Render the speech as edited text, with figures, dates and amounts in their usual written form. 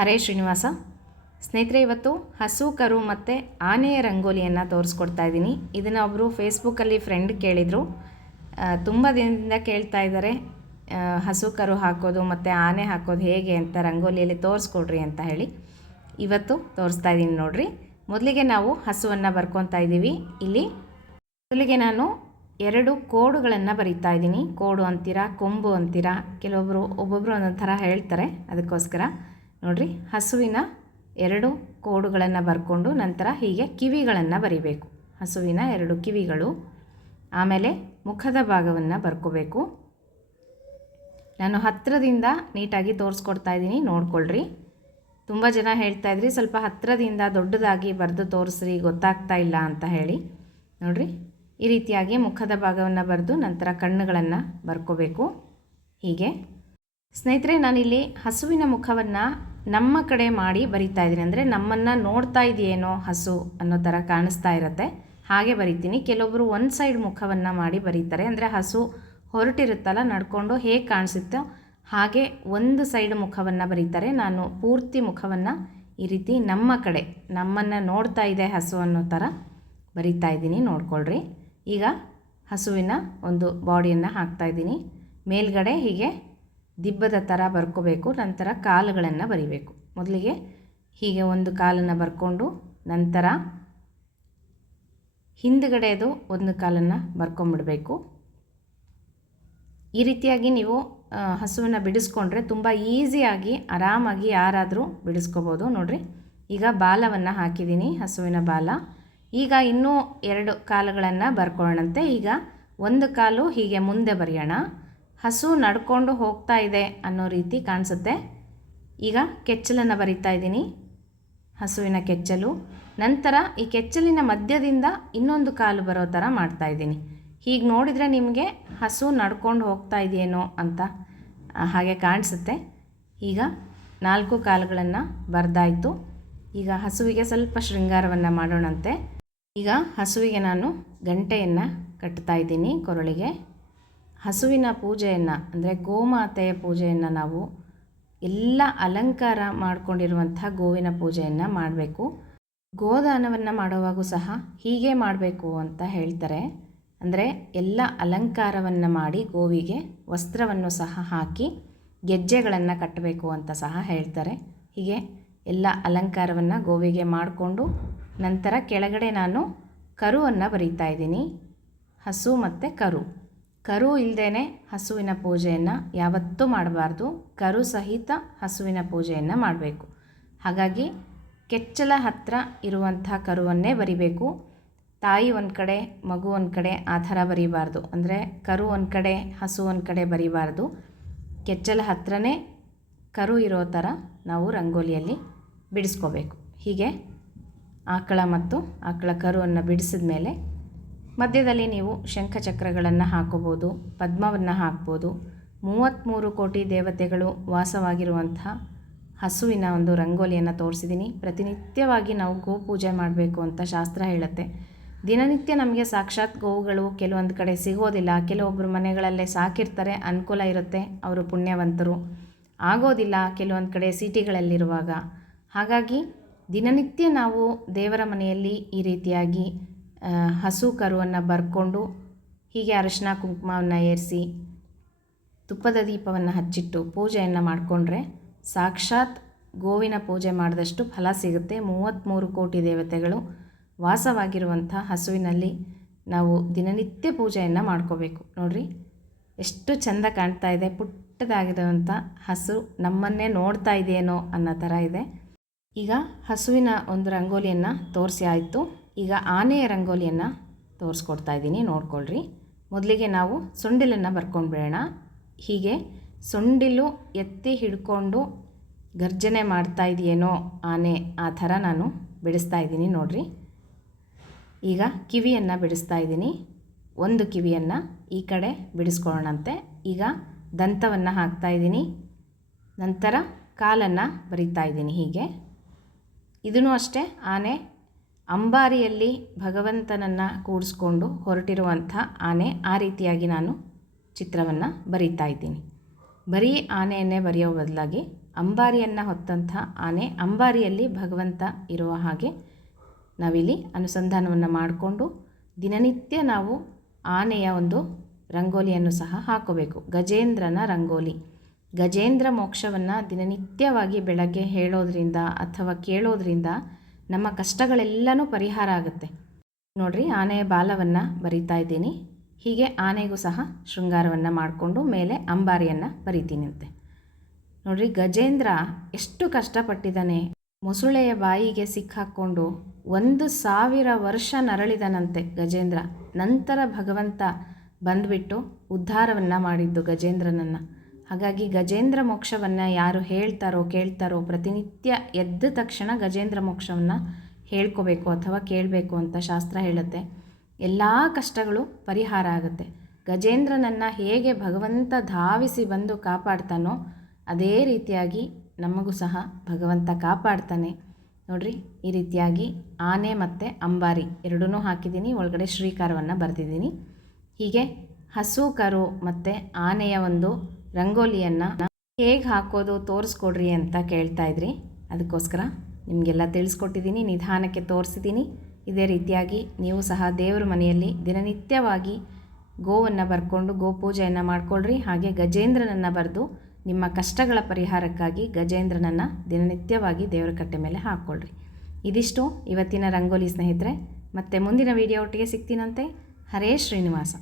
ಹರೇ ಶ್ರೀನಿವಾಸ. ಸ್ನೇಹಿತರೆ, ಇವತ್ತು ಹಸು ಕರು ಮತ್ತು ಆನೆಯ ರಂಗೋಲಿಯನ್ನು ತೋರಿಸ್ಕೊಡ್ತಾ ಇದ್ದೀನಿ. ಇದನ್ನು ಒಬ್ಬರು ಫೇಸ್ಬುಕ್ಕಲ್ಲಿ ಫ್ರೆಂಡ್ ಕೇಳಿದರು. ತುಂಬ ದಿನದಿಂದ ಕೇಳ್ತಾ ಇದ್ದಾರೆ, ಹಸು ಕರು ಹಾಕೋದು ಮತ್ತು ಆನೆ ಹಾಕೋದು ಹೇಗೆ ಅಂತ ರಂಗೋಲಿಯಲ್ಲಿ ತೋರಿಸ್ಕೊಡ್ರಿ ಅಂತ ಹೇಳಿ ಇವತ್ತು ತೋರಿಸ್ತಾ ಇದ್ದೀನಿ ನೋಡಿರಿ. ಮೊದಲಿಗೆ ನಾವು ಹಸುವನ್ನು ಬರ್ಕೊತಾ ಇದ್ದೀವಿ. ಇಲ್ಲಿ ಮೊದಲಿಗೆ ನಾನು 2 ಕೋಡುಗಳನ್ನು ಬರಿತಾ ಇದ್ದೀನಿ. ಕೋಡು ಅಂತೀರಾ, ಕೊಂಬು ಅಂತೀರಾ, ಒಬ್ಬೊಬ್ಬರು ಒಂದೊಂದು ಥರ ಹೇಳ್ತಾರೆ. ಅದಕ್ಕೋಸ್ಕರ ನೋಡಿರಿ, ಹಸುವಿನ 2 ಕೋಡುಗಳನ್ನು ಬರ್ಕೊಂಡು ನಂತರ ಹೀಗೆ ಕಿವಿಗಳನ್ನು ಬರಿಬೇಕು. ಹಸುವಿನ 2 ಕಿವಿಗಳು, ಆಮೇಲೆ ಮುಖದ ಭಾಗವನ್ನು ಬರ್ಕೋಬೇಕು. ನಾನು ಹತ್ತಿರದಿಂದ ನೀಟಾಗಿ ತೋರಿಸ್ಕೊಡ್ತಾ ಇದ್ದೀನಿ, ನೋಡ್ಕೊಳ್ರಿ. ತುಂಬ ಜನ ಹೇಳ್ತಾ ಇದ್ರಿ, ಸ್ವಲ್ಪ ಹತ್ತಿರದಿಂದ ದೊಡ್ಡದಾಗಿ ಬರೆದು ತೋರಿಸ್ರಿ, ಗೊತ್ತಾಗ್ತಾ ಇಲ್ಲ ಅಂತ ಹೇಳಿ. ನೋಡಿರಿ, ಈ ರೀತಿಯಾಗಿ ಮುಖದ ಭಾಗವನ್ನು ಬರೆದು ನಂತರ ಕಣ್ಣುಗಳನ್ನು ಬರ್ಕೋಬೇಕು. ಹೀಗೆ ಸ್ನೇಹಿತರೆ, ನಾನಿಲ್ಲಿ ಹಸುವಿನ ಮುಖವನ್ನು ನಮ್ಮ ಕಡೆ ಮಾಡಿ ಬರಿತಾ ಇದ್ದೀನಿ. ಅಂದರೆ ನಮ್ಮನ್ನು ನೋಡ್ತಾ ಇದೆಯೇನೋ ಹಸು ಅನ್ನೋ ಥರ ಕಾಣಿಸ್ತಾ ಇರುತ್ತೆ, ಹಾಗೆ ಬರಿತೀನಿ. ಕೆಲವೊಬ್ಬರು ಒಂದು ಸೈಡ್ ಮುಖವನ್ನು ಮಾಡಿ ಬರೀತಾರೆ. ಅಂದರೆ ಹಸು ಹೊರಟಿರುತ್ತಲ್ಲ, ನಡ್ಕೊಂಡು ಹೇಗೆ ಕಾಣಿಸುತ್ತೋ ಹಾಗೆ ಒಂದು ಸೈಡ್ ಮುಖವನ್ನು ಬರೀತಾರೆ. ನಾನು ಪೂರ್ತಿ ಮುಖವನ್ನು ಈ ರೀತಿ ನಮ್ಮ ಕಡೆ, ನಮ್ಮನ್ನು ನೋಡ್ತಾ ಇದೆ ಹಸು ಅನ್ನೋ ಥರ ಬರಿತಾ ಇದ್ದೀನಿ, ನೋಡ್ಕೊಳ್ರಿ. ಈಗ ಹಸುವಿನ ಒಂದು ಬಾಡಿಯನ್ನು ಹಾಕ್ತಾಯಿದ್ದೀನಿ. ಮೇಲ್ಗಡೆ ಹೀಗೆ ದಿಬ್ಬದ ಥರ ಬರ್ಕೋಬೇಕು. ನಂತರ ಕಾಲುಗಳನ್ನು ಬರಿಬೇಕು. ಮೊದಲಿಗೆ ಹೀಗೆ ಒಂದು ಕಾಲನ್ನು ಬರ್ಕೊಂಡು ನಂತರ ಹಿಂದುಗಡೆದು ಒಂದು ಕಾಲನ್ನು ಬರ್ಕೊಂಬಿಡಬೇಕು. ಈ ರೀತಿಯಾಗಿ ನೀವು ಹಸುವನ್ನು ಬಿಡಿಸ್ಕೊಂಡ್ರೆ ತುಂಬ ಈಸಿಯಾಗಿ ಆರಾಮಾಗಿ ಯಾರಾದರೂ ಬಿಡಿಸ್ಕೋಬೋದು. ನೋಡಿರಿ, ಈಗ ಬಾಲವನ್ನು ಹಾಕಿದ್ದೀನಿ, ಹಸುವಿನ ಬಾಲ. ಈಗ ಇನ್ನೂ 2 ಕಾಲುಗಳನ್ನು ಬರ್ಕೊಳ್ಳೋಣಂತೆ. ಈಗ ಒಂದು ಕಾಲು ಹೀಗೆ ಮುಂದೆ ಬರೆಯೋಣ. ಹಸು ನಡ್ಕೊಂಡು ಹೋಗ್ತಾ ಇದೆ ಅನ್ನೋ ರೀತಿ ಕಾಣಿಸುತ್ತೆ. ಈಗ ಕೆಚ್ಚಲನ್ನು ಬರಿತಾ ಇದ್ದೀನಿ, ಹಸುವಿನ ಕೆಚ್ಚಲು. ನಂತರ ಈ ಕೆಚ್ಚಲಿನ ಮಧ್ಯದಿಂದ ಇನ್ನೊಂದು ಕಾಲು ಬರೋ ಥರ ಮಾಡ್ತಾಯಿದ್ದೀನಿ. ಹೀಗೆ ನೋಡಿದರೆ ನಿಮಗೆ ಹಸು ನಡ್ಕೊಂಡು ಹೋಗ್ತಾ ಇದೆಯೇನೋ ಅಂತ ಹಾಗೆ ಕಾಣಿಸುತ್ತೆ. ಈಗ 4 ಕಾಲುಗಳನ್ನು ಬರೆದಾಯಿತು. ಈಗ ಹಸುವಿಗೆ ಸ್ವಲ್ಪ ಶೃಂಗಾರವನ್ನು ಮಾಡೋಣಂತೆ. ಈಗ ಹಸುವಿಗೆ ನಾನು ಗಂಟೆಯನ್ನು ಕಟ್ತಾ ಇದ್ದೀನಿ ಕೊರಳಿಗೆ. ಹಸುವಿನ ಪೂಜೆಯನ್ನು, ಅಂದರೆ ಗೋಮಾತೆಯ ಪೂಜೆಯನ್ನು ನಾವು ಎಲ್ಲ ಅಲಂಕಾರ ಮಾಡಿಕೊಂಡಿರುವಂಥ ಗೋವಿನ ಪೂಜೆಯನ್ನು ಮಾಡಬೇಕು. ಗೋದಾನವನ್ನು ಮಾಡುವಾಗೂ ಸಹ ಹೀಗೆ ಮಾಡಬೇಕು ಅಂತ ಹೇಳ್ತಾರೆ. ಅಂದರೆ ಎಲ್ಲ ಅಲಂಕಾರವನ್ನು ಮಾಡಿ ಗೋವಿಗೆ ವಸ್ತ್ರವನ್ನು ಸಹ ಹಾಕಿ ಗೆಜ್ಜೆಗಳನ್ನು ಕಟ್ಟಬೇಕು ಅಂತ ಸಹ ಹೇಳ್ತಾರೆ. ಹೀಗೆ ಎಲ್ಲ ಅಲಂಕಾರವನ್ನು ಗೋವಿಗೆ ಮಾಡಿಕೊಂಡು ನಂತರ ಕೆಳಗಡೆ ನಾನು ಕರುವನ್ನು ಬರಿತಾ ಇದ್ದೀನಿ. ಹಸು ಮತ್ತು ಕರು ಇಲ್ಲದೇ ಹಸುವಿನ ಪೂಜೆಯನ್ನು ಯಾವತ್ತೂ ಮಾಡಬಾರ್ದು. ಕರು ಸಹಿತ ಹಸುವಿನ ಪೂಜೆಯನ್ನು ಮಾಡಬೇಕು. ಹಾಗಾಗಿ ಕೆಚ್ಚಲ ಹತ್ತಿರ ಇರುವಂಥ ಕರುವನ್ನೇ ಬರಿಬೇಕು. ತಾಯಿ ಒಂದು ಕಡೆ, ಮಗು ಒಂದು ಕಡೆ ಆ ಥರ ಬರೀಬಾರ್ದು. ಅಂದರೆ ಕರು ಒಂದು ಕಡೆ, ಹಸು ಒಂದು ಕಡೆ ಬರೀಬಾರ್ದು. ಕೆಚ್ಚಲ ಹತ್ತಿರನೇ ಕರು ಇರೋ ಥರ ನಾವು ರಂಗೋಲಿಯಲ್ಲಿ ಬಿಡಿಸ್ಕೋಬೇಕು. ಹೀಗೆ ಆಕಳ ಕರುವನ್ನು ಬಿಡಿಸಿದ ಮೇಲೆ ಮಧ್ಯದಲ್ಲಿ ನೀವು ಶಂಖಚಕ್ರಗಳನ್ನು ಹಾಕೋಬೋದು, ಪದ್ಮವನ್ನು ಹಾಕ್ಬೋದು. 33 ಕೋಟಿ ದೇವತೆಗಳು ವಾಸವಾಗಿರುವಂಥ ಹಸುವಿನ ಒಂದು ರಂಗೋಲಿಯನ್ನು ತೋರಿಸಿದ್ದೀನಿ. ಪ್ರತಿನಿತ್ಯವಾಗಿ ನಾವು ಗೋಪೂಜೆ ಮಾಡಬೇಕು ಅಂತ ಶಾಸ್ತ್ರ ಹೇಳುತ್ತೆ. ದಿನನಿತ್ಯ ನಮಗೆ ಸಾಕ್ಷಾತ್ ಗೋವುಗಳು ಕೆಲವೊಂದು ಕಡೆ ಸಿಗೋದಿಲ್ಲ. ಕೆಲವೊಬ್ಬರು ಮನೆಗಳಲ್ಲೇ ಸಾಕಿರ್ತಾರೆ, ಅನುಕೂಲ ಇರುತ್ತೆ, ಅವರು ಪುಣ್ಯವಂತರು. ಆಗೋದಿಲ್ಲ ಕೆಲವೊಂದು ಕಡೆ ಸಿಟಿಗಳಲ್ಲಿರುವಾಗ. ಹಾಗಾಗಿ ದಿನನಿತ್ಯ ನಾವು ದೇವರ ಮನೆಯಲ್ಲಿ ಈ ರೀತಿಯಾಗಿ ಹಸು ಕರುವನ್ನು ಬರ್ಕೊಂಡು ಹೀಗೆ ಅರಿಶಿನ ಕುಂಕುಮವನ್ನು ಏರಿಸಿ ತುಪ್ಪದ ದೀಪವನ್ನು ಹಚ್ಚಿಟ್ಟು ಪೂಜೆಯನ್ನು ಮಾಡಿಕೊಂಡ್ರೆ ಸಾಕ್ಷಾತ್ ಗೋವಿನ ಪೂಜೆ ಮಾಡಿದಷ್ಟು ಫಲ ಸಿಗುತ್ತೆ. 33 ಕೋಟಿ ದೇವತೆಗಳು ವಾಸವಾಗಿರುವಂಥ ಹಸುವಿನಲ್ಲಿ ನಾವು ದಿನನಿತ್ಯ ಪೂಜೆಯನ್ನು ಮಾಡ್ಕೋಬೇಕು. ನೋಡಿರಿ, ಎಷ್ಟು ಚೆಂದ ಕಾಣ್ತಾ ಇದೆ. ಪುಟ್ಟದಾಗಿರುವಂಥ ಹಸು ನಮ್ಮನ್ನೇ ನೋಡ್ತಾ ಇದೆಯೇನೋ ಅನ್ನೋ ಥರ ಇದೆ. ಈಗ ಹಸುವಿನ ಒಂದು ರಂಗೋಲಿಯನ್ನು ತೋರಿಸಿ ಆಯಿತು. ಈಗ ಆನೆಯ ರಂಗೋಲಿಯನ್ನು ತೋರಿಸ್ಕೊಡ್ತಾ ಇದ್ದೀನಿ, ನೋಡ್ಕೊಳ್ರಿ. ಮೊದಲಿಗೆ ನಾವು ಸೊಂಡಿಲನ್ನು ಬರ್ಕೊಂಡ್ಬಿಡೋಣ. ಹೀಗೆ ಸೊಂಡಿಲು ಎತ್ತಿ ಹಿಡ್ಕೊಂಡು ಗರ್ಜನೆ ಮಾಡ್ತಾ ಇದೆಯೇನೋ ಆನೆ, ಆ ಥರ ನಾನು ಬಿಡಿಸ್ತಾ ಇದ್ದೀನಿ. ನೋಡಿರಿ, ಈಗ ಕಿವಿಯನ್ನು ಬಿಡಿಸ್ತಾ ಇದ್ದೀನಿ. ಒಂದು ಕಿವಿಯನ್ನು ಈ ಕಡೆ ಬಿಡಿಸ್ಕೊಳ್ಳೋಣಂತೆ. ಈಗ ದಂತವನ್ನು ಹಾಕ್ತಾ ಇದ್ದೀನಿ. ನಂತರ ಕಾಲನ್ನು ಬರಿತಾ ಇದ್ದೀನಿ. ಹೀಗೆ ಇದೂ ಅಷ್ಟೇ, ಆನೆ ಅಂಬಾರಿಯಲ್ಲಿ ಭಗವಂತನನ್ನು ಕೂಡಿಸ್ಕೊಂಡು ಹೊರಟಿರುವಂಥ ಆನೆ, ಆ ರೀತಿಯಾಗಿ ನಾನು ಚಿತ್ರವನ್ನು ಬರಿತಾ ಇದ್ದೀನಿ. ಬರೀ ಆನೆಯನ್ನೇ ಬರೆಯೋ ಬದಲಾಗಿ ಅಂಬಾರಿಯನ್ನು ಹೊತ್ತಂಥ ಆನೆ, ಅಂಬಾರಿಯಲ್ಲಿ ಭಗವಂತ ಇರುವ ಹಾಗೆ ನಾವಿಲ್ಲಿ ಅನುಸಂಧಾನವನ್ನು ಮಾಡಿಕೊಂಡು ದಿನನಿತ್ಯ ನಾವು ಆನೆಯ ಒಂದು ರಂಗೋಲಿಯನ್ನು ಸಹ ಹಾಕೋಬೇಕು. ಗಜೇಂದ್ರನ ರಂಗೋಲಿ. ಗಜೇಂದ್ರ ಮೋಕ್ಷವನ್ನು ದಿನನಿತ್ಯವಾಗಿ ಬೆಳಗ್ಗೆ ಹೇಳೋದ್ರಿಂದ ಅಥವಾ ಕೇಳೋದ್ರಿಂದ ನಮ್ಮ ಕಷ್ಟಗಳೆಲ್ಲನೂ ಪರಿಹಾರ ಆಗುತ್ತೆ. ನೋಡಿರಿ, ಆನೆಯ ಬಾಲವನ್ನು ಬರಿತಾ ಇದ್ದೀನಿ. ಹೀಗೆ ಆನೆಗೂ ಸಹ ಶೃಂಗಾರವನ್ನು ಮಾಡಿಕೊಂಡು ಮೇಲೆ ಅಂಬಾರಿಯನ್ನು ಬರಿತೀನಂತೆ. ನೋಡಿರಿ, ಗಜೇಂದ್ರ ಎಷ್ಟು ಕಷ್ಟಪಟ್ಟಿದ್ದಾನೆ. ಮೊಸುಳೆಯ ಬಾಯಿಗೆ ಸಿಕ್ಕಾಕ್ಕೊಂಡು 1000 ವರ್ಷ ನರಳಿದನಂತೆ ಗಜೇಂದ್ರ. ನಂತರ ಭಗವಂತ ಬಂದುಬಿಟ್ಟು ಉದ್ಧಾರವನ್ನು ಮಾಡಿದ್ದು ಗಜೇಂದ್ರನನ್ನು. ಹಾಗಾಗಿ ಗಜೇಂದ್ರ ಮೋಕ್ಷವನ್ನು ಯಾರು ಹೇಳ್ತಾರೋ ಕೇಳ್ತಾರೋ ಪ್ರತಿನಿತ್ಯ ಎದ್ದ ತಕ್ಷಣ ಗಜೇಂದ್ರ ಮೋಕ್ಷವನ್ನು ಹೇಳ್ಕೋಬೇಕು ಅಥವಾ ಕೇಳಬೇಕು ಅಂತ ಶಾಸ್ತ್ರ ಹೇಳುತ್ತೆ. ಎಲ್ಲ ಕಷ್ಟಗಳು ಪರಿಹಾರ ಆಗುತ್ತೆ. ಗಜೇಂದ್ರನನ್ನು ಹೇಗೆ ಭಗವಂತ ಧಾವಿಸಿ ಬಂದು ಕಾಪಾಡ್ತಾನೋ ಅದೇ ರೀತಿಯಾಗಿ ನಮಗೂ ಸಹ ಭಗವಂತ ಕಾಪಾಡ್ತಾನೆ. ನೋಡಿರಿ, ಈ ರೀತಿಯಾಗಿ ಆನೆ ಮತ್ತು ಅಂಬಾರಿ ಎರಡೂ ಹಾಕಿದ್ದೀನಿ. ಒಳಗಡೆ ಶ್ರೀಕಾರವನ್ನು ಬರೆದಿದ್ದೀನಿ. ಹೀಗೆ ಹಸು, ಕರು ಮತ್ತು ಆನೆಯ ಒಂದು ರಂಗೋಲಿಯನ್ನು ಹೇಗೆ ಹಾಕೋದು ತೋರಿಸ್ಕೊಡ್ರಿ ಅಂತ ಕೇಳ್ತಾಯಿದ್ರಿ. ಅದಕ್ಕೋಸ್ಕರ ನಿಮಗೆಲ್ಲ ತಿಳಿಸ್ಕೊಟ್ಟಿದ್ದೀನಿ, ನಿಧಾನಕ್ಕೆ ತೋರಿಸಿದ್ದೀನಿ. ಇದೇ ರೀತಿಯಾಗಿ ನೀವು ಸಹ ದೇವರ ಮನೆಯಲ್ಲಿ ದಿನನಿತ್ಯವಾಗಿ ಗೋವನ್ನು ಬರ್ಕೊಂಡು ಗೋಪೂಜೆಯನ್ನು ಮಾಡಿಕೊಳ್ಳ್ರಿ. ಹಾಗೆ ಗಜೇಂದ್ರನನ್ನು ಬರೆದು ನಿಮ್ಮ ಕಷ್ಟಗಳ ಪರಿಹಾರಕ್ಕಾಗಿ ಗಜೇಂದ್ರನನ್ನು ದಿನನಿತ್ಯವಾಗಿ ದೇವರ ಕಟ್ಟೆ ಮೇಲೆ ಹಾಕ್ಕೊಳ್ರಿ. ಇದಿಷ್ಟು ಇವತ್ತಿನ ರಂಗೋಲಿ ಸ್ನೇಹಿತರೆ. ಮತ್ತೆ ಮುಂದಿನ ವಿಡಿಯೋ ಒಟ್ಟಿಗೆ ಸಿಗ್ತೀನಂತೆ. ಹರೇ ಶ್ರೀನಿವಾಸ.